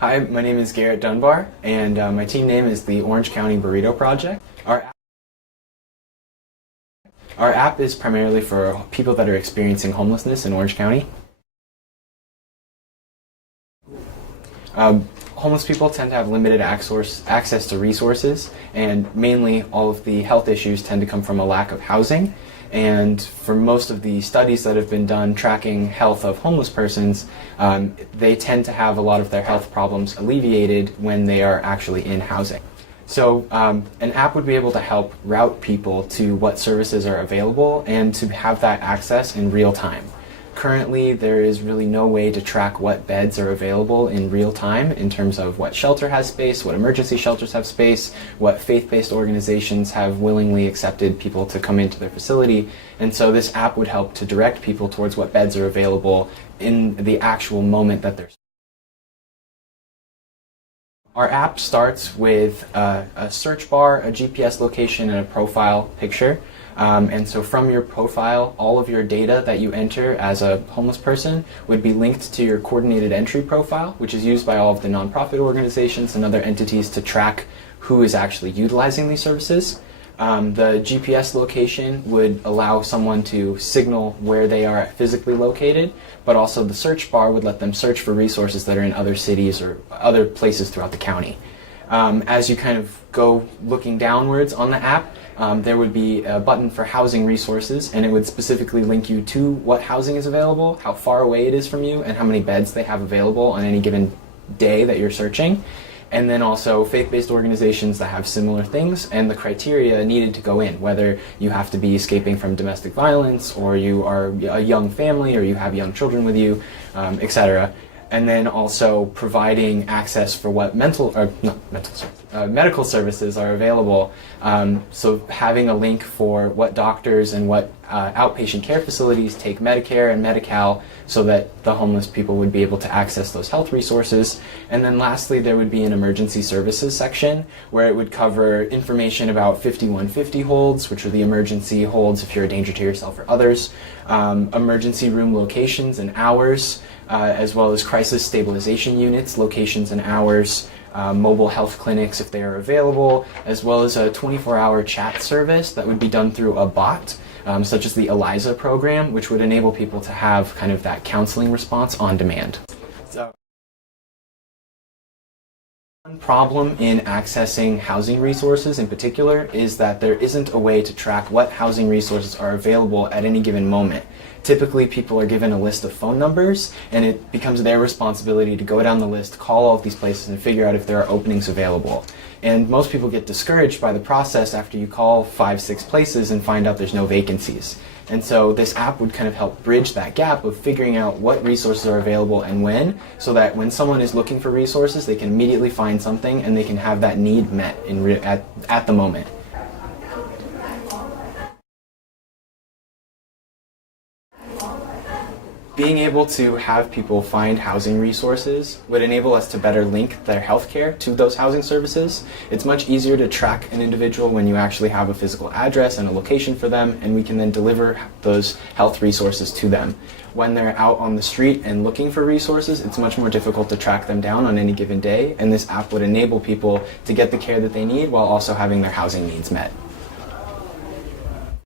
Hi, my name is Garrett Dunbar, and my team name is the Orange County Burrito Project. Our app is primarily for people that are experiencing homelessness in Orange County. Homeless people tend to have limited access to resources, and mainly all of the health issues tend to come from a lack of housing. And for most of the studies that have been done tracking health of homeless persons, they tend to have a lot of their health problems alleviated when they are actually in housing. So an app would be able to help route people to what services are available and to have that access in real time. Currently, there is really no way to track what beds are available in real time in terms of what shelter has space, what emergency shelters have space, what faith-based organizations have willingly accepted people to come into their facility. And so this app would help to direct people towards what beds are available in the actual moment that they're. Our app starts with a search bar, a GPS location, and a profile picture. And so from your profile, all of your data that you enter as a homeless person would be linked to your coordinated entry profile, which is used by all of the nonprofit organizations and other entities to track who is actually utilizing these services. The GPS location would allow someone to signal where they are physically located, but also the search bar would let them search for resources that are in other cities or other places throughout the county. As you kind of go looking downwards on the app, there would be a button for housing resources, and it would specifically link you to what housing is available, how far away it is from you, and how many beds they have available on any given day that you're searching. And then also faith-based organizations that have similar things and the criteria needed to go in, whether you have to be escaping from domestic violence, or you are a young family, or you have young children with you, etc. And then also providing access for what medical services are available. So having a link for what doctors and what outpatient care facilities take Medicare and Medi-Cal so that the homeless people would be able to access those health resources. And then lastly, there would be an emergency services section where it would cover information about 5150 holds, which are the emergency holds if you're a danger to yourself or others, emergency room locations and hours, as well as crisis stabilization units, locations and hours, mobile health clinics if they are available, as well as a 24-hour chat service that would be done through a bot, such as the ELIZA program, which would enable people to have kind of that counseling response on demand. So, one problem in accessing housing resources in particular is that there isn't a way to track what housing resources are available at any given moment. Typically, people are given a list of phone numbers, and it becomes their responsibility to go down the list, call all of these places, and figure out if there are openings available. And most people get discouraged by the process after you call 5-6 places and find out there's no vacancies. And so this app would kind of help bridge that gap of figuring out what resources are available and when, so that when someone is looking for resources, they can immediately find something and they can have that need met at the moment. Being able to have people find housing resources would enable us to better link their healthcare to those housing services. It's much easier to track an individual when you actually have a physical address and a location for them, and we can then deliver those health resources to them. When they're out on the street and looking for resources, it's much more difficult to track them down on any given day, and this app would enable people to get the care that they need while also having their housing needs met.